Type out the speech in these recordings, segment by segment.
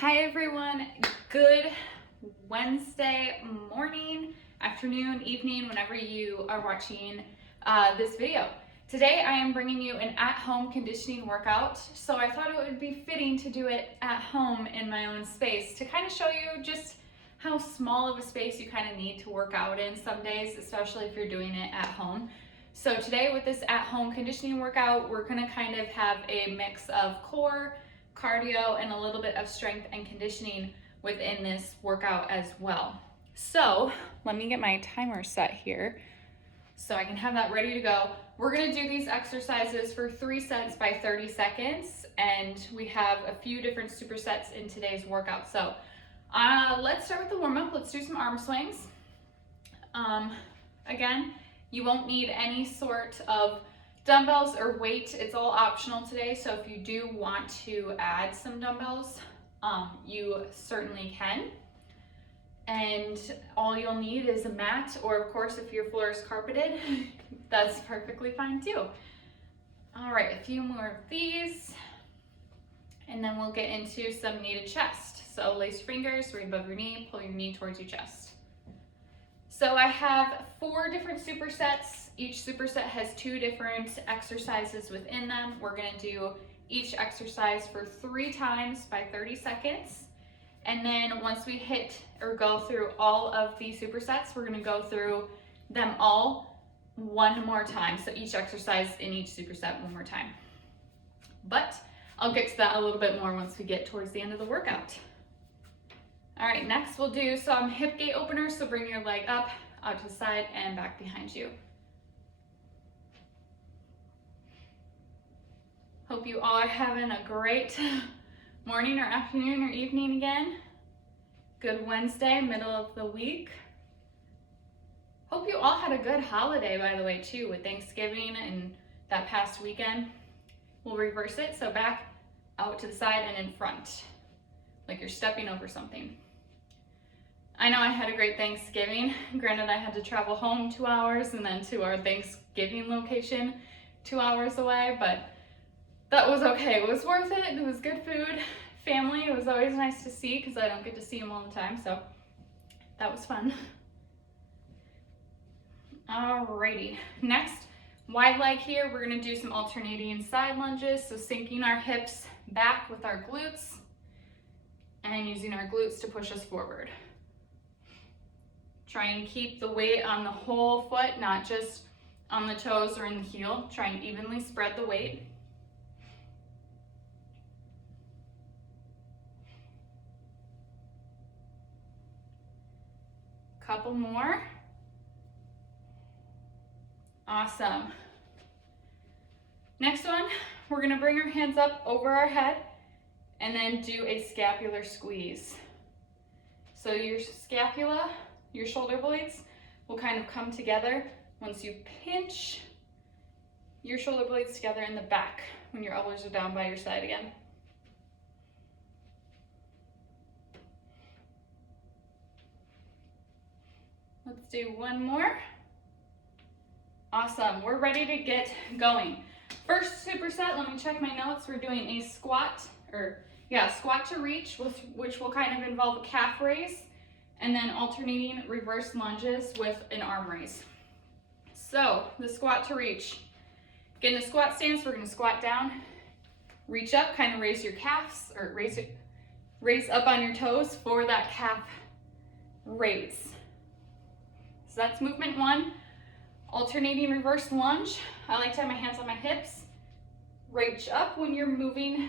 Hi everyone, good Wednesday morning, afternoon, evening, whenever you are watching this video. Today I am bringing you an at-home conditioning workout, so I thought it would be fitting to do it at home in my own space to kind of show you just how small of a space you kind of need to work out in some days, especially if you're doing it at home. So today with this at-home conditioning workout, we're going to kind of have a mix of core, cardio, and a little bit of strength and conditioning within this workout as well. So let me get my timer set here so I can have that ready to go. We're gonna do these exercises for 3 sets by 30 seconds, and we have a few different supersets in today's workout. So let's start with the warm-up. Let's do some arm swings. Again, you won't need any sort of dumbbells or weight. It's all optional today, so if you do want to add some dumbbells, you certainly can. And all you'll need is a mat, or of course if your floor is carpeted, that's perfectly fine too. All right, a few more of these, and then we'll get into some knee to chest. So lace your fingers right above your knee, pull your knee towards your chest. So I have 4 different supersets. Each superset has 2 different exercises within them. We're gonna do each exercise for 3 times by 30 seconds. And then once we hit or go through all of the supersets, we're gonna go through them all one more time. So each exercise in each superset one more time. But I'll get to that a little bit more once we get towards the end of the workout. All right, next we'll do some hip gate openers. So bring your leg up, out to the side, and back behind you. Hope you all are having a great morning or afternoon or evening again. Good Wednesday, middle of the week. Hope you all had a good holiday, by the way, too, with Thanksgiving and that past weekend. We'll reverse it, so back, out to the side, and in front, like you're stepping over something. I know I had a great Thanksgiving. Granted, I had to travel home 2 hours and then to our Thanksgiving location 2 hours away, but that was okay. It was worth it. It was good food. Family, it was always nice to see because I don't get to see them all the time, so that was fun. Alrighty, next, wide leg here. We're gonna do some alternating side lunges, so sinking our hips back with our glutes and using our glutes to push us forward. Try and keep the weight on the whole foot, not just on the toes or in the heel. Try and evenly spread the weight. Couple more. Awesome. Next one, we're gonna bring our hands up over our head and then do a scapular squeeze. So your scapula, your shoulder blades will kind of come together once you pinch your shoulder blades together in the back when your elbows are down by your side again. Let's do one more. Awesome, we're ready to get going. First superset, let me check my notes. We're doing a squat to reach, which will kind of involve a calf raise, and then alternating reverse lunges with an arm raise. So the squat to reach. Get in a squat stance, we're gonna squat down, reach up, kind of raise your calves, or raise up on your toes for that calf raise. So that's movement 1. Alternating reverse lunge. I like to have my hands on my hips. Reach up when you're moving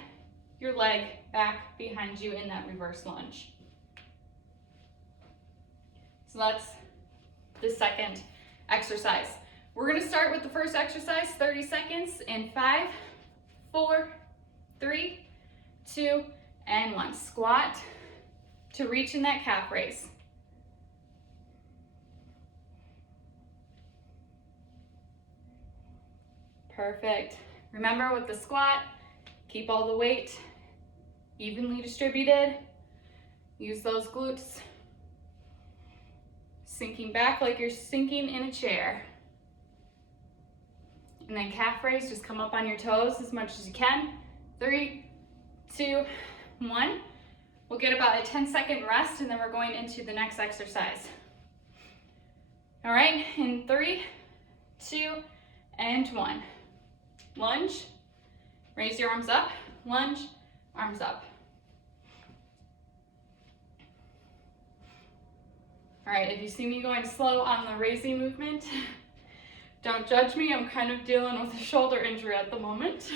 your leg back behind you in that reverse lunge. So that's the second exercise. We're gonna start with the first exercise, 30 seconds in 5, 4, 3, 2, and 1. Squat to reach in that calf raise. Perfect. Remember with the squat, keep all the weight evenly distributed. Use those glutes. Sinking back like you're sinking in a chair. And then calf raise, just come up on your toes as much as you can. 3, 2, 1. We'll get about a 10-second rest, and then we're going into the next exercise. All right, in 3, 2, and 1. Lunge, raise your arms up, lunge, arms up. All right, if you see me going slow on the raising movement, don't judge me. I'm kind of dealing with a shoulder injury at the moment.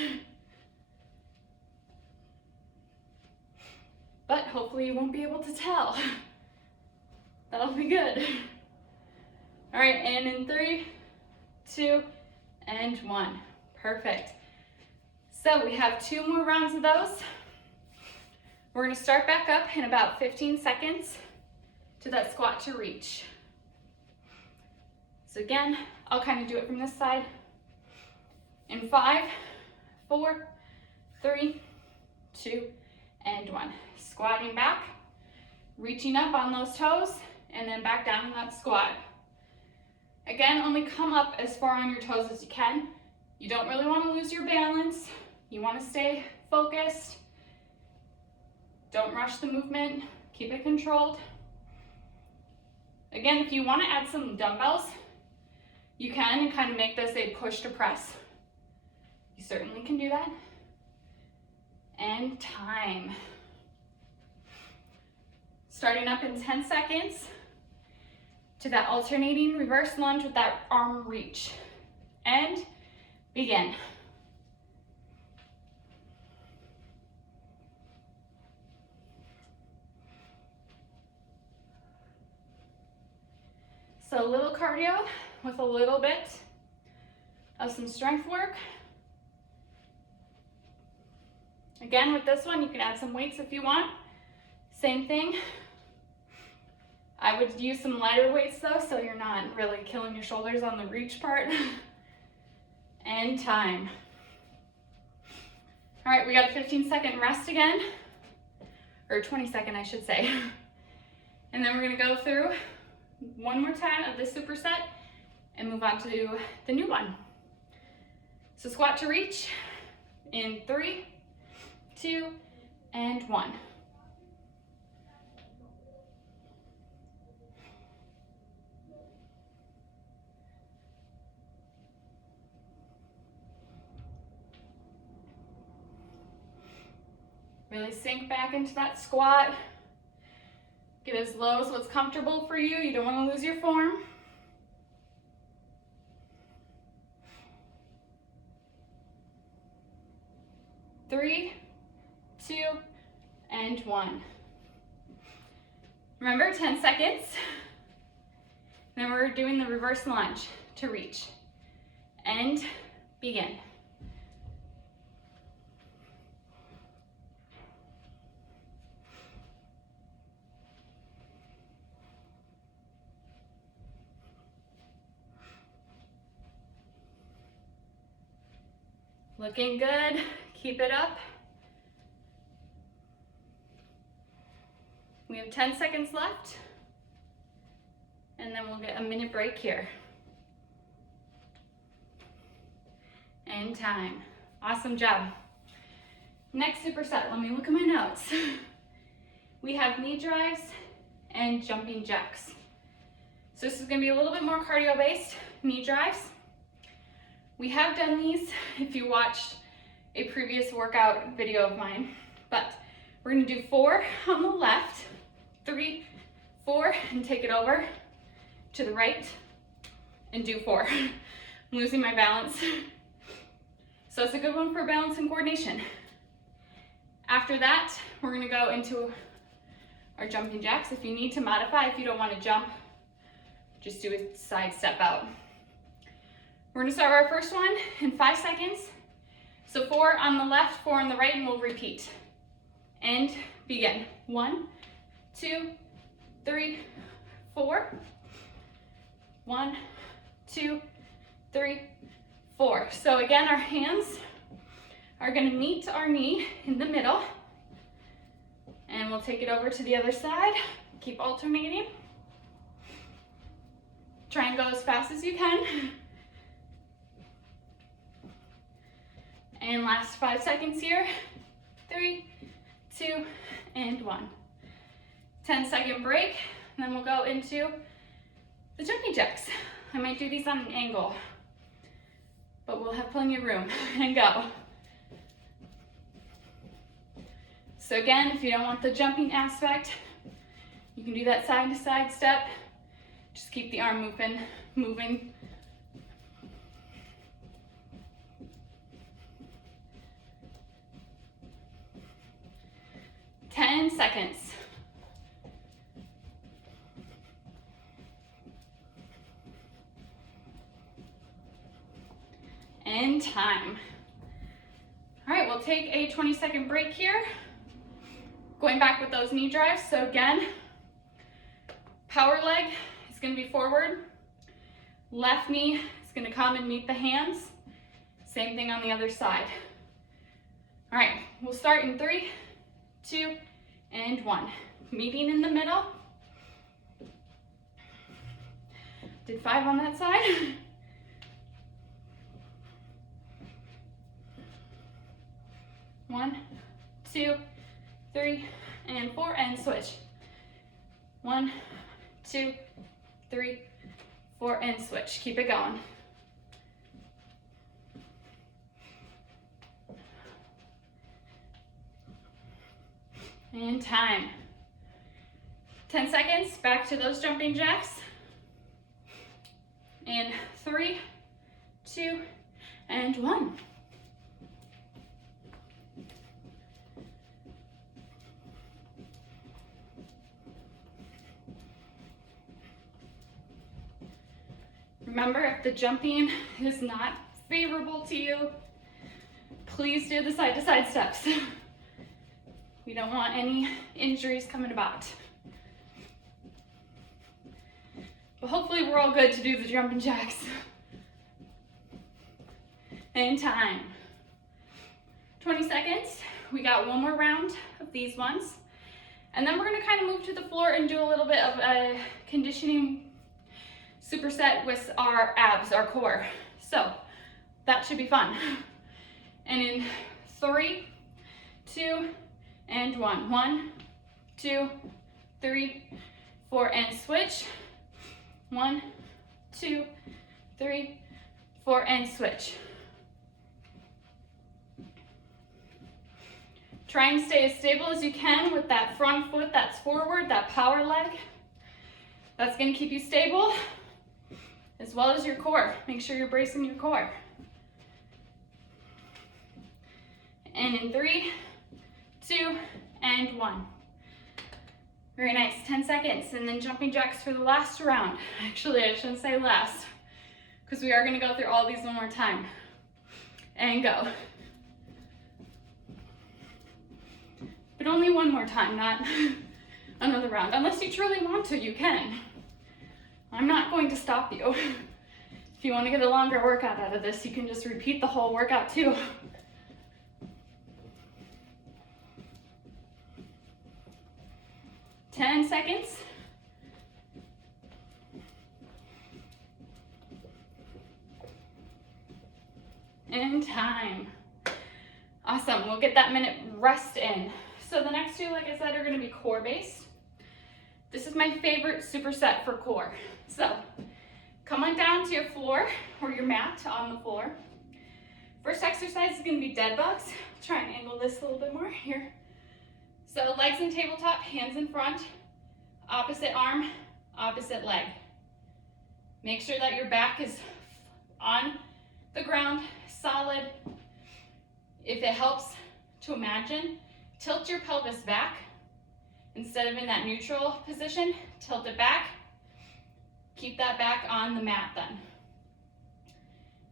But hopefully you won't be able to tell. That'll be good. All right, and in 3, 2, and 1. Perfect. So we have 2 more rounds of those. We're gonna start back up in about 15 seconds to that squat to reach. So again, I'll kind of do it from this side. In 5, 4, 3, 2, and 1. Squatting back, reaching up on those toes, and then back down in that squat. Again, only come up as far on your toes as you can. You don't really want to lose your balance. You want to stay focused. Don't rush the movement. Keep it controlled. Again, if you want to add some dumbbells, you can and kind of make this a push to press. You certainly can do that. And time. Starting up in 10 seconds to that alternating reverse lunge with that arm reach. And begin. So a little cardio with a little bit of some strength work. Again, with this one, you can add some weights if you want. Same thing. I would use some lighter weights though, so you're not really killing your shoulders on the reach part. And time. All right, we got a 15-second rest again, or 20-second, I should say. And then we're gonna go through one more time of this superset and move on to the new one. So squat to reach in 3, 2, and 1. Really sink back into that squat. Get as low as what's comfortable for you. You don't want to lose your form. Three, 2, and 1. Remember, 10 seconds. Then we're doing the reverse lunge to reach. And begin. Looking good. Keep it up. We have 10 seconds left, and then we'll get a minute break here. And time. Awesome job. Next superset, let me look at my notes. We have knee drives and jumping jacks. So this is gonna be a little bit more cardio based, knee drives. We have done these if you watched a previous workout video of mine, but we're gonna do 4 on the left, 3, 4, and take it over to the right and do 4. I'm losing my balance. So it's a good one for balance and coordination. After that, we're gonna go into our jumping jacks. If you need to modify, if you don't wanna jump, just do a side step out. We're gonna start our first one in 5 seconds. So 4 on the left, 4 on the right, and we'll repeat. And begin. 1, 2, 3, 4. 1, 2, 3, 4. So again, our hands are gonna meet our knee in the middle. And we'll take it over to the other side. Keep alternating. Try and go as fast as you can. And last 5 seconds here. 3, 2, and 1. 10-second break, and then we'll go into the jumping jacks. I might do these on an angle, but we'll have plenty of room and go. So again, if you don't want the jumping aspect, you can do that side to side step. Just keep the arm moving. 10 seconds. And time. All right, we'll take a 20-second break here. Going back with those knee drives. So again, power leg is going to be forward. Left knee is going to come and meet the hands. Same thing on the other side. All right, we'll start in 3, 2, and 1. Meeting in the middle. Did 5 on that side. 1, 2, 3, and 4, and switch. 1, 2, 3, 4, and switch. Keep it going. And time. 10 seconds, back to those jumping jacks. And 3, 2, and 1. Remember, if the jumping is not favorable to you, please do the side-to-side steps. We don't want any injuries coming about. But hopefully we're all good to do the jumping jacks. And time. 20 seconds. We got one more round of these ones. And then we're gonna kind of move to the floor and do a little bit of a conditioning superset with our abs, our core. So that should be fun. And in 3, 2, and 1. 1, 2, 3, 4, and switch. 1, 2, 3, 4, and switch. Try and stay as stable as you can with that front foot that's forward, that power leg. That's going to keep you stable, as well as your core. Make sure you're bracing your core. And in 3, 2, and 1. Very nice, 10 seconds, and then jumping jacks for the last round. Actually, I shouldn't say last, because we are gonna go through all these one more time. And go. But only one more time, not another round. Unless you truly want to, you can. I'm not going to stop you. If you want to get a longer workout out of this, you can just repeat the whole workout too. 10 seconds. And time. Awesome, we'll get that minute rest in. So the next two, like I said, are gonna be core based. This is my favorite superset for core. So come on down to your floor or your mat on the floor. First exercise is gonna be dead bugs. Try and angle this a little bit more here. So legs in tabletop, hands in front, opposite arm, opposite leg. Make sure that your back is on the ground, solid. If it helps to imagine, tilt your pelvis back. Instead of in that neutral position, tilt it back. Keep that back on the mat then.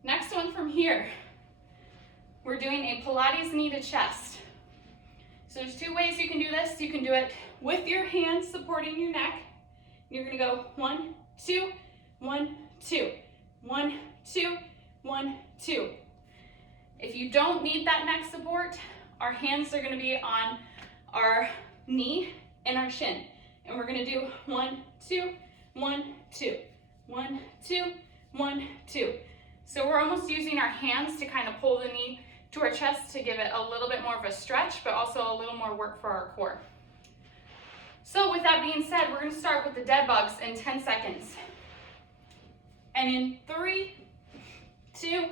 Next one from here, we're doing a Pilates knee to chest. So there's two ways you can do this. You can do it with your hands supporting your neck. You're gonna go 1, 2, 1, 2, 1, 2, 1, 2. If you don't need that neck support, our hands are gonna be on our knee and our shin. And we're gonna do 1, 2, 1, 2, 1, 2, 1, 2. So we're almost using our hands to kind of pull the knee to our chest to give it a little bit more of a stretch, but also a little more work for our core. So with that being said, we're gonna start with the dead bugs in 10 seconds. And in 3, 2,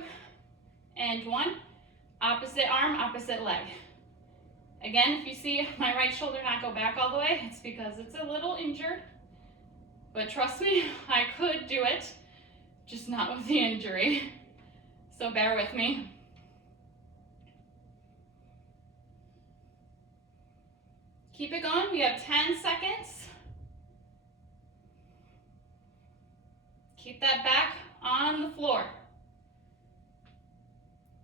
and 1, opposite arm, opposite leg. Again, if you see my right shoulder not go back all the way, it's because it's a little injured. But trust me, I could do it, just not with the injury. So bear with me. Keep it going. We have 10 seconds. Keep that back on the floor.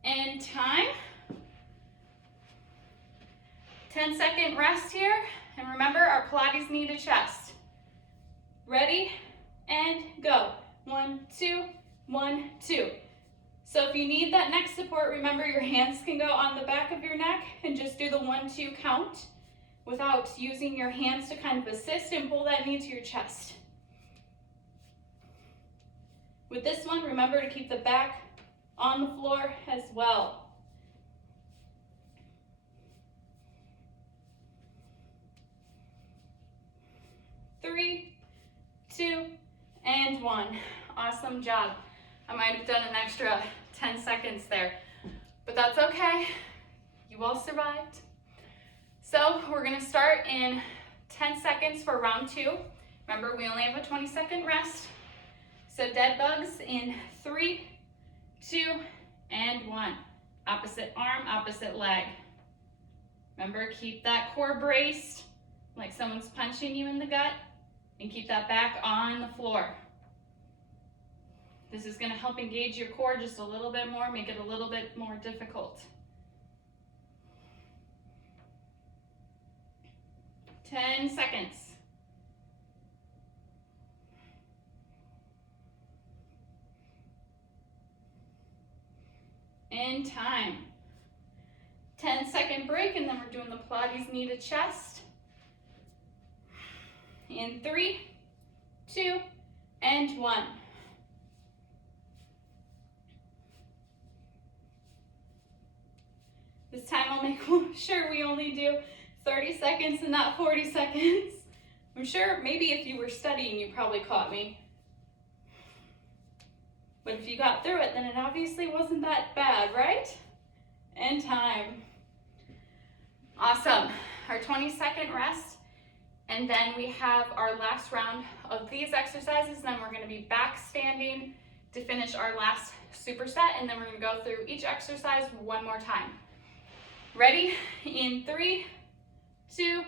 And time. 10-second rest here. And remember, our Pilates knee to chest. Ready, and go. 1, 2, 1, 2. So if you need that neck support, remember your hands can go on the back of your neck and just do the 1, 2 count without using your hands to kind of assist and pull that knee to your chest. With this one, remember to keep the back on the floor as well. 3, 2, and 1. Awesome job. I might have done an extra 10 seconds there, but that's okay. You all survived. So we're gonna start in 10 seconds for round 2. Remember, we only have a 20-second rest. So dead bugs in 3, 2, and 1. Opposite arm, opposite leg. Remember, keep that core braced, like someone's punching you in the gut, and keep that back on the floor. This is gonna help engage your core just a little bit more, make it a little bit more difficult. 10 seconds. And time. 10-second break, and then we're doing the Pilates knee to chest. In 3, 2, and 1. This time I'll make sure we only do 30 seconds and not 40 seconds. I'm sure maybe if you were studying, you probably caught me. But if you got through it, then it obviously wasn't that bad, right? And time. Awesome. Our 20-second rest. And then we have our last round of these exercises. Then we're going to be back standing to finish our last superset. And then we're going to go through each exercise one more time. Ready? In 3, 2,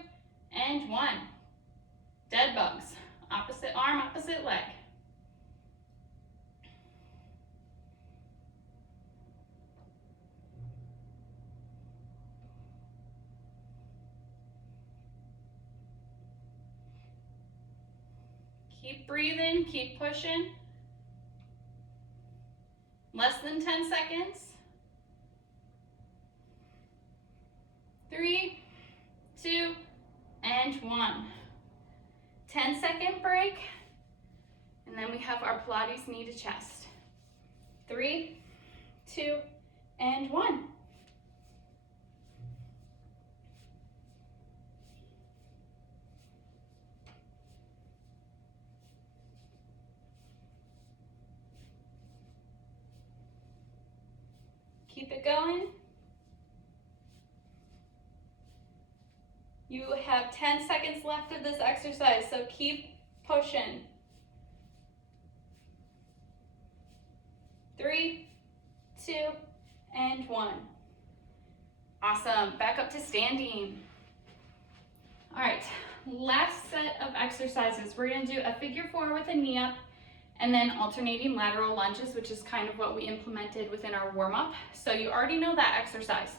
and 1. Dead bugs. Opposite arm, opposite leg. Keep breathing, keep pushing. Less than 10 seconds. 3, 2, and 1. 10-second break. And then we have our Pilates knee to chest. 3, 2, and 1. Keep it going. You have 10 seconds left of this exercise, so keep pushing. 3, 2, and 1. Awesome. Back up to standing. All right, last set of exercises. We're going to do a figure 4 with a knee up, and then alternating lateral lunges, which is kind of what we implemented within our warm-up. So you already know that exercise.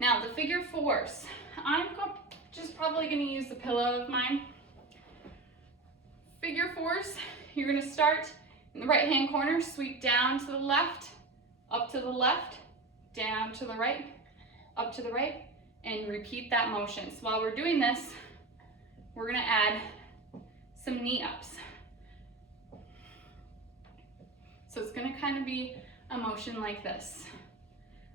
Now, the figure 4s. I'm just probably going to use the pillow of mine. Figure 4s, you're going to start in the right-hand corner, sweep down to the left, up to the left, down to the right, up to the right, and repeat that motion. So while we're doing this, we're going to add some knee ups. So it's going to kind of be a motion like this.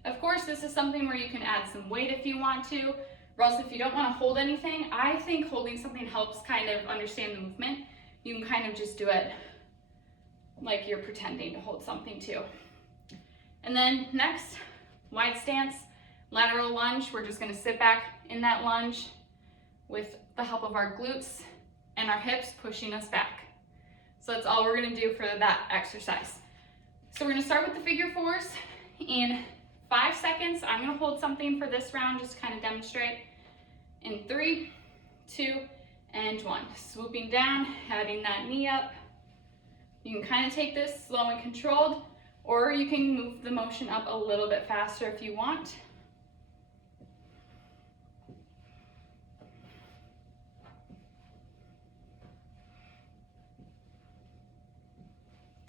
Of course, this is something where you can add some weight if you want to, Or else if you don't want to hold anything, I think holding something helps kind of understand the movement. You can kind of just do it like you're pretending to hold something too. And then next, wide stance, lateral lunge. We're just going to sit back in that lunge with the help of our glutes and our hips pushing us back. So that's all we're going to do for that exercise. So we're going to start with the figure fours. In 5 seconds, I'm going to hold something for this round just to kind of demonstrate. In 3, 2, and 1. Swooping down, adding that knee up. You can kind of take this slow and controlled, or you can move the motion up a little bit faster if you want.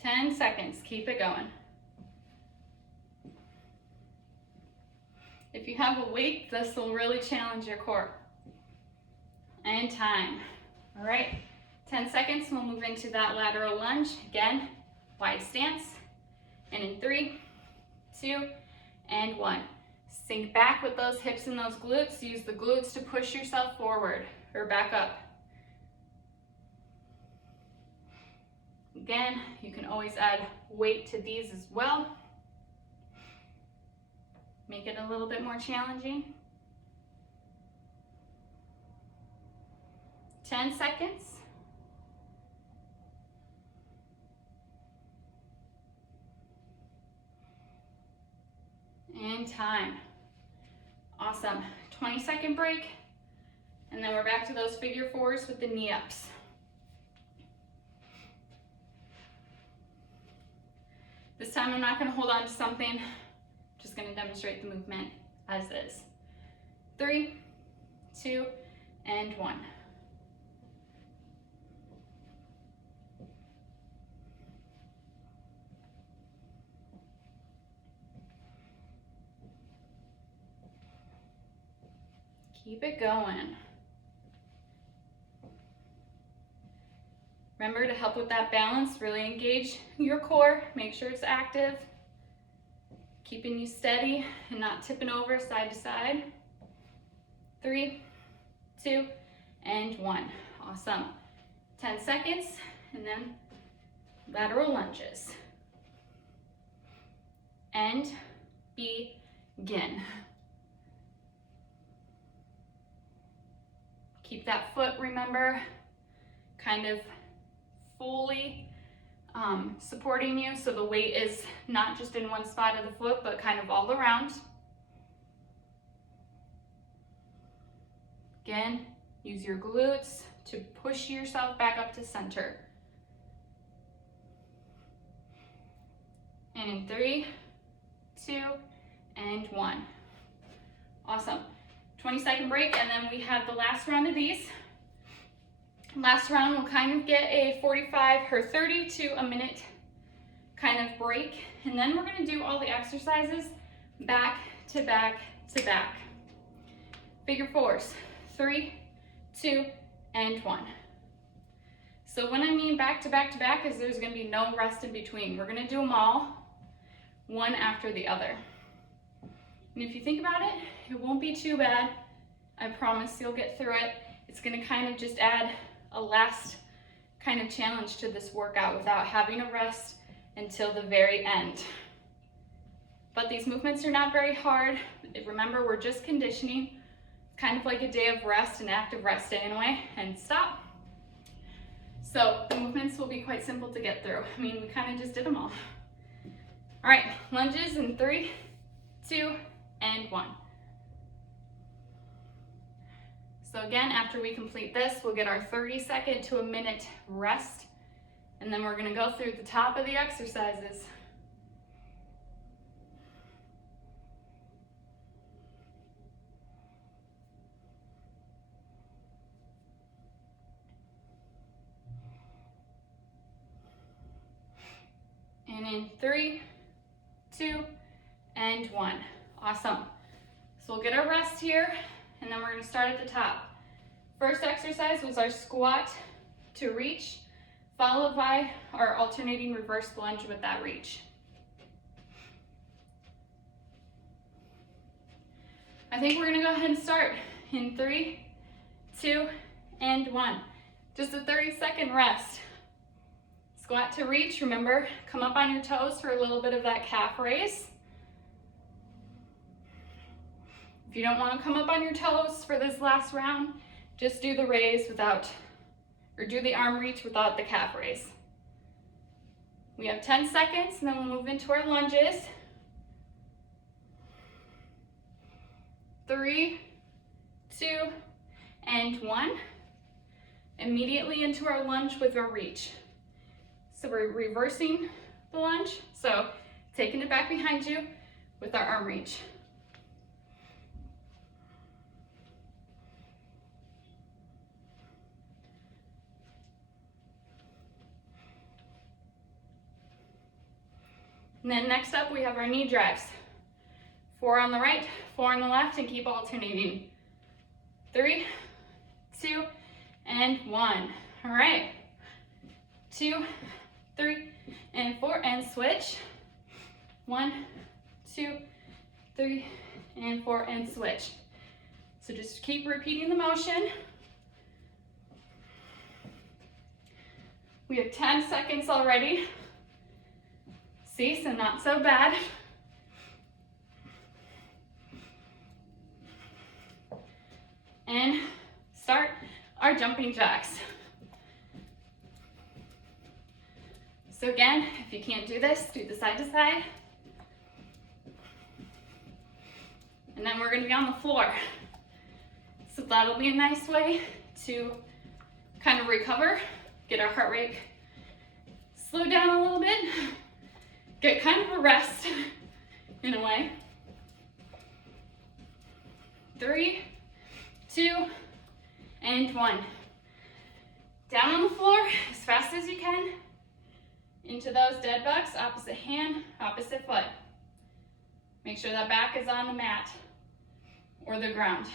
Ten seconds, keep it going. If you have a weight, this will really challenge your core. And time. All right, 10 seconds, we'll move into that lateral lunge. Again, wide stance. And in 3, 2, and 1. Sink back with those hips and those glutes. Use the glutes to push yourself forward or back up. Again, you can always add weight to these as well. Make it a little bit more challenging. 10 seconds. And time. Awesome. 20-second break. And then we're back to those figure fours with the knee ups. This time I'm not going to hold on to something. Just going to demonstrate the movement as is. 3, 2, and 1. Keep it going. Remember to help with that balance, really engage your core, make sure it's active, keeping you steady and not tipping over side to side. 3, 2, and 1. Awesome. 10 seconds, and then lateral lunges. And begin. Keep that foot, remember, kind of fully supporting you, so the weight is not just in one spot of the foot, but kind of all around. Again, use your glutes to push yourself back up to center. And in 3, 2, and 1. Awesome. 20-second break, and then we have the last round of these. Last round, we'll kind of get a 45 or 30 to a minute kind of break, and then we're going to do all the exercises back to back to back. Figure fours, 3, 2, and 1. So when I mean back to back to back is there's going to be no rest in between. We're going to do them all, one after the other. And if you think about it, it won't be too bad. I promise you'll get through it. It's going to kind of just add a last kind of challenge to this workout without having a rest until the very end. But these movements are not very hard. Remember, we're just conditioning. It's kind of like a day of rest, an active rest day in a way, and stop. So the movements will be quite simple to get through. I mean, we kind of just did them all. All right, lunges in 3, 2, and 1. So again, after we complete this, we'll get our 30-second to a minute rest, and then we're going to go through the top of the exercises. And in 3, 2, and 1. Awesome. So we'll get our rest here, and then we're going to start at the top. First exercise was our squat to reach, followed by our alternating reverse lunge with that reach. I think we're going to go ahead and start. in 3, 2, and 1. Just a 30-second rest. Squat to reach. Remember, come up on your toes for a little bit of that calf raise. If you don't want to come up on your toes for this last round, just do the raise without, or do the arm reach without the calf raise. We have 10 seconds, and then we'll move into our lunges. 3, 2, and 1. Immediately into our lunge with our reach. So we're reversing the lunge, so taking it back behind you with our arm reach. And then next up, we have our knee drives. 4 on the right, 4 on the left, and keep alternating. 3, 2, and 1. All right. 2, 3, and 4, and switch. 1, 2, 3, and 4, and switch. So just keep repeating the motion. We have 10 seconds already. See, so not so bad. And start our jumping jacks. So again, if you can't do this, do the side to side. And then we're gonna be on the floor. So that'll be a nice way to kind of recover, get our heart rate slow down a little bit, get kind of a rest in a way. 3, 2, and 1. Down on the floor as fast as you can. Into those dead bugs, opposite hand, opposite foot. Make sure that back is on the mat or the ground.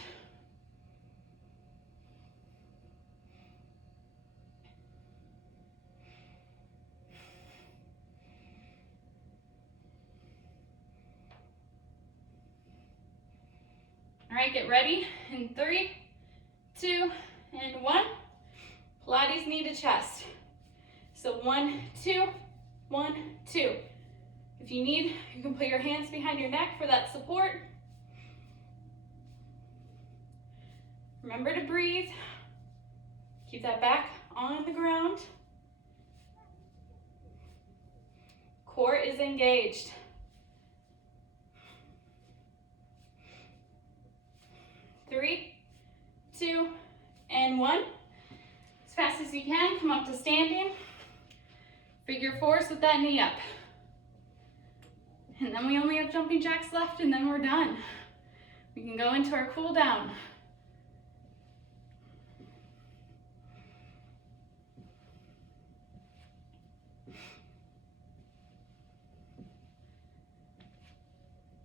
All right, get ready in 3, 2, and 1. Pilates knee to chest. So 1, 2, 1, 2. If you need, you can put your hands behind your neck for that support. Remember to breathe. Keep that back on the ground. Core is engaged. 3, 2, and 1. As fast as you can, come up to standing. Figure 4s with that knee up. And then we only have jumping jacks left, and then we're done. We can go into our cool down.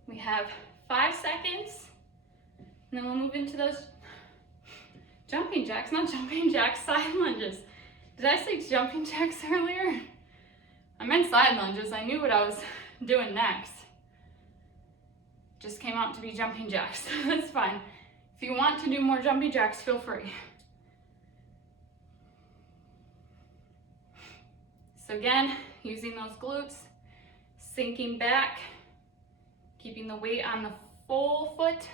We have 5 seconds, and then we'll move into those jumping jacks, not jumping jacks, side lunges. Did I say jumping jacks earlier? I meant side lunges. I knew what I was doing next. Just came out to be jumping jacks. That's fine. If you want to do more jumping jacks, feel free. So again, using those glutes, sinking back, keeping the weight on the full foot,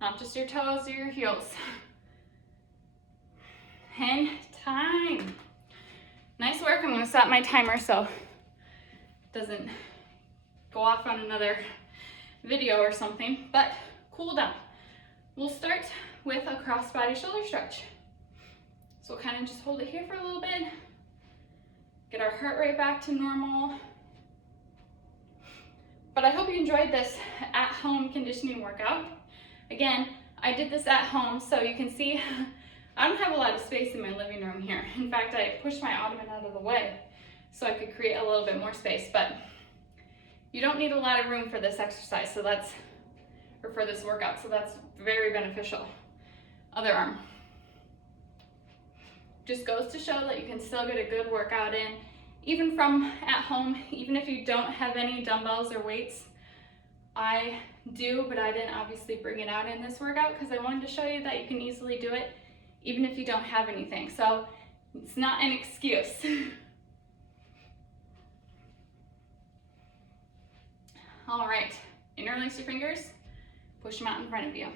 not just your toes or your heels. And time. Nice work. I'm gonna stop my timer so it doesn't go off on another video or something, but cool down. We'll start with a crossbody shoulder stretch. So we'll kind of just hold it here for a little bit, get our heart rate back to normal. But I hope you enjoyed this at-home conditioning workout. Again, I did this at home, so you can see I don't have a lot of space in my living room here. In fact, I pushed my ottoman out of the way so I could create a little bit more space, but you don't need a lot of room for this exercise, or for this workout, so that's very beneficial. Other arm. Just goes to show that you can still get a good workout in, even from at home, even if you don't have any dumbbells or weights. I do, but I didn't obviously bring it out in this workout because I wanted to show you that you can easily do it even if you don't have anything. So it's not an excuse. All right, interlace your fingers, push them out in front of you.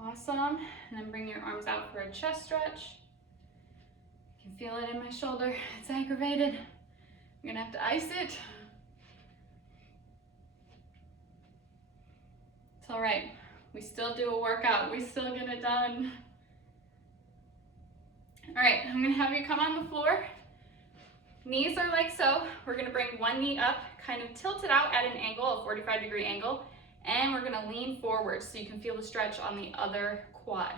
Awesome, and then bring your arms out for a chest stretch. You can feel it in my shoulder, it's aggravated. I'm gonna have to ice it. It's all right, we still do a workout, we still get it done. All right, I'm gonna have you come on the floor. Knees are like so. We're gonna bring one knee up, kind of tilt it out at an angle, a 45-degree angle, and we're gonna lean forward so you can feel the stretch on the other quad.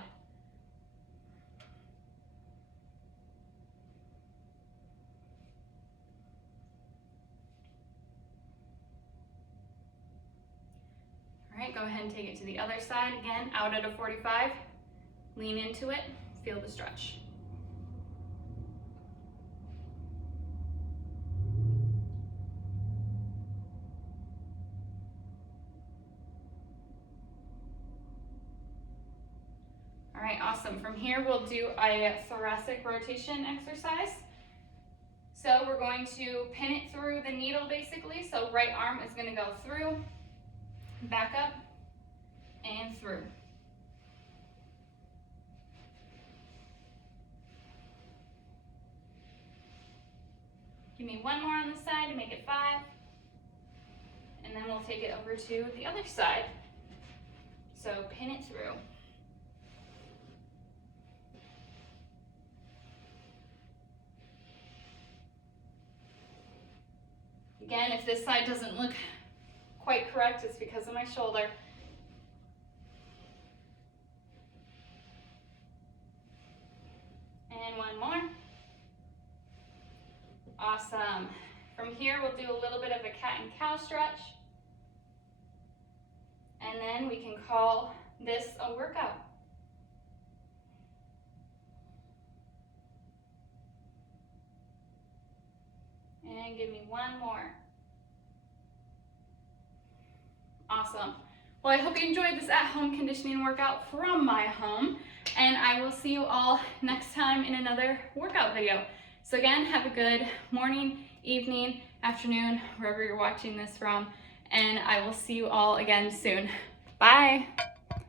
All right, go ahead and take it to the other side. Again, out at a 45, lean into it, feel the stretch. All right, awesome. From here, we'll do a thoracic rotation exercise. So we're going to pin it through the needle basically. So right arm is gonna go through, back up, and through. Give me one more on the side to make it 5. And then we'll take it over to the other side. So pin it through. Again, if this side doesn't look quite correct, it's because of my shoulder. And one more. Awesome. From here, we'll do a little bit of a cat and cow stretch. And then we can call this a workout. And give me one more. Awesome. Well, I hope you enjoyed this at-home conditioning workout from my home, and I will see you all next time in another workout video. So again, have a good morning, evening, afternoon, wherever you're watching this from, and I will see you all again soon. Bye.